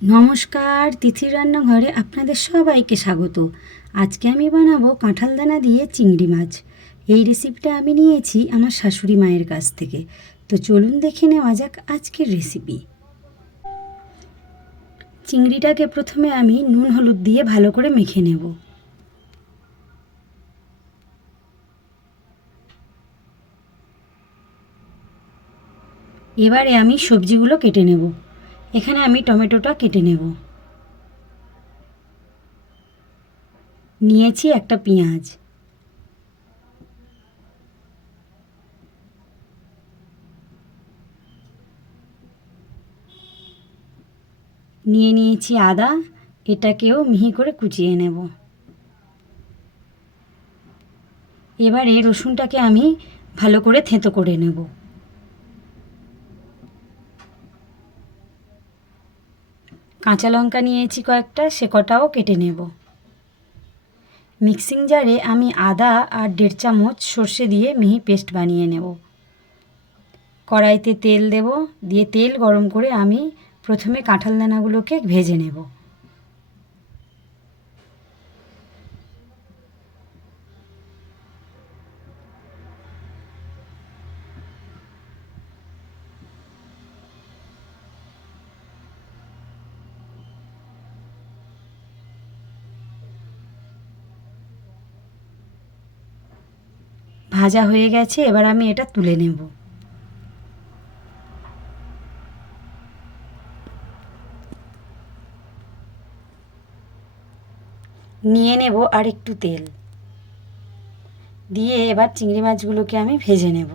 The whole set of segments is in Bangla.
নমস্কার, তিথির রান্নাঘরে আপনাদের সবাইকে স্বাগত। আজকে আমি বানাবো কাঁঠাল দানা দিয়ে চিংড়ি মাছ। এই রেসিপিটা আমি নিয়েছি আমার শাশুড়ি মায়ের কাছ থেকে। তো চলুন দেখে নেওয়া যাক আজকের রেসিপি। চিংড়িটাকে প্রথমে আমি নুন হলুদ দিয়ে ভালো করে মেখে নেব। এবারে আমি সবজিগুলো কেটে নেব। এখানে আমি টমেটোটা কেটে নেব। নিয়েছি একটা পেঁয়াজ, নিয়ে নিয়েছি আদা, এটাকেও মিহি করে কুচিয়ে নেব। এবারে রসুনটাকে আমি ভালো করে থেঁতো করে নেব। কাঁচা লঙ্কা নিয়েছি কয়েকটা, সে কটাও কেটে নেব। মিক্সিং জারে আমি আদা আর 1.5 চামচ সর্ষে দিয়ে মিহি পেস্ট বানিয়ে নেব। কড়াইতে তেল দেব, দিয়ে তেল গরম করে আমি প্রথমে কাঁঠাল দানাগুলোকে ভেজে নেব। ভাজা হয়ে গেছে, এবার আমি এটা তুলে নেব। নিয়ে নেব আর একটু তেল দিয়ে এবার চিংড়ি মাছগুলোকে আমি ভেজে নেব।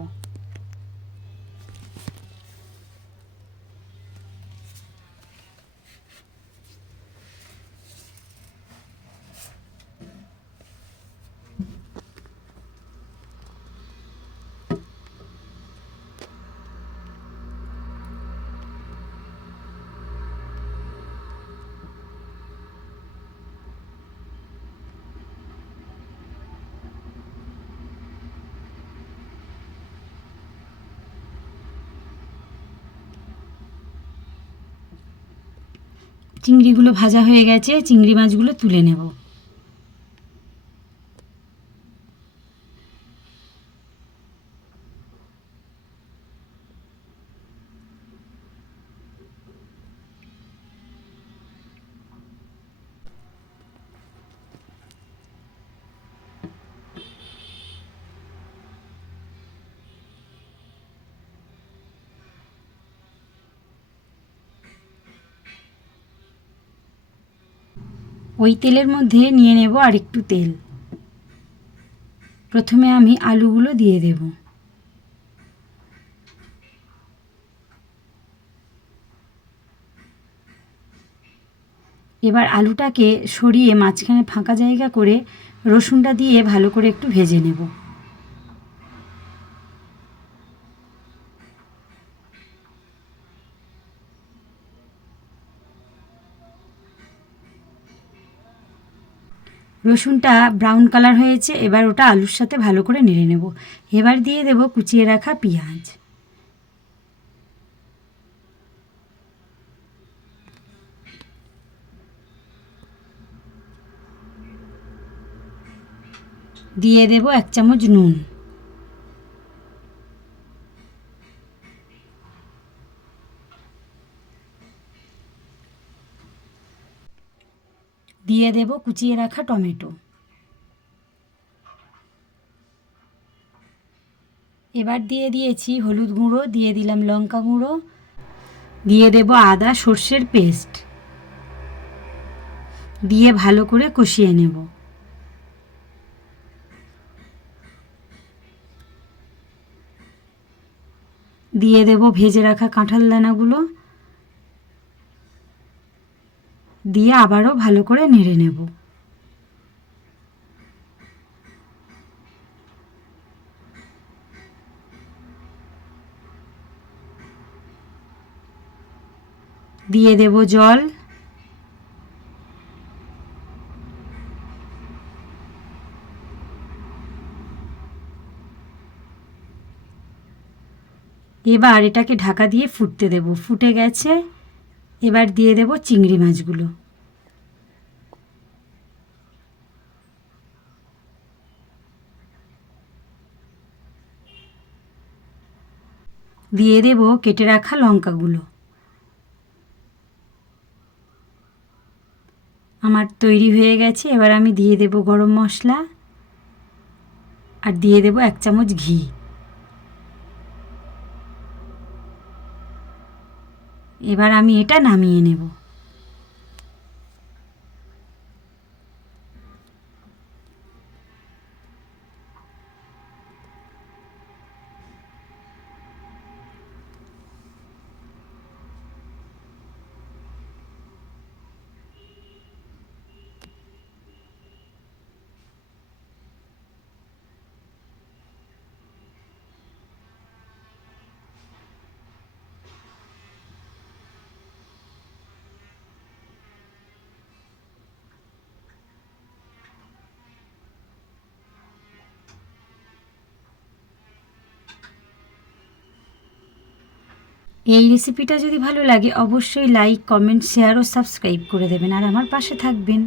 চিংড়িগুলো ভাজা হয়ে গেছে, চিংড়ি মাছগুলো তুলে নেব। ওই তেলের মধ্যে নিয়ে নেব আর একটু তেল। প্রথমে আমি আলুগুলো দিয়ে দেব। এবার আলুটাকে সরিয়ে মাঝখানে ফাঁকা জায়গা করে রসুনটা দিয়ে ভালো করে একটু ভেজে নেব। রসুনটা ব্রাউন কালার হয়েছে, এবার ওটা আলুর সাথে ভালো করে নেড়ে নেব। এবার দিয়ে দেব কুচিয়ে রাখা পেঁয়াজ। দিয়ে দেব 1 চামচ নুন। দিয়ে দেব কুচিয়ে রাখা টমেটো। এবার দিয়ে দিয়েছি হলুদ গুঁড়ো, দিয়ে দিলাম লঙ্কা গুঁড়ো, দিয়ে দেব আদা সর্ষের পেস্ট, দিয়ে ভালো করে কষিয়ে নেব। দিয়ে দেব ভেজে রাখা কাঁঠাল দানাগুলো, দিয়ে আবারও ভালো করে নেড়ে নেব। দিয়ে দেব জল। এবার এটাকে ঢাকা দিয়ে ফুটতে দেব। ফুটে গেছে, এবার দিয়ে দেব চিংড়ি মাছগুলো। দিয়ে দেব কেটে রাখা লঙ্কাগুলো। আমার তৈরি হয়ে গেছে। এবার আমি দিয়ে দেব গরম মশলা আর দিয়ে দেব 1 চামচ ঘি। এবার আমি এটা নামিয়ে নেব। এই রেসিপিটা যদি ভালো লাগে অবশ্যই লাইক, কমেন্ট, শেয়ার ও সাবস্ক্রাইব করে দেবেন আর আমার পাশে থাকবেন।